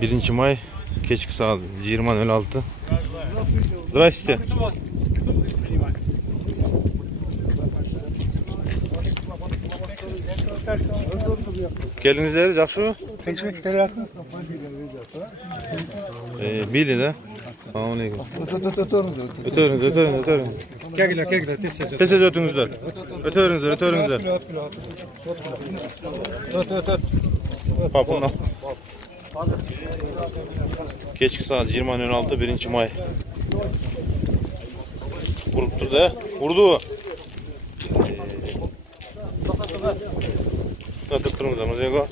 1 may kechki soat 20:06. Здравствуйте. Geldinizler, yaxshimi? Bildi de. Assalomu alaykum. O'tiring. Kelinglar, Tez o'tingizlar. O'tiringizlar. Hop, bundan. Kechki soat 20:06, 1 may. Vurib turdi. Urdi u. To'xtatib turimiz, Mirzago.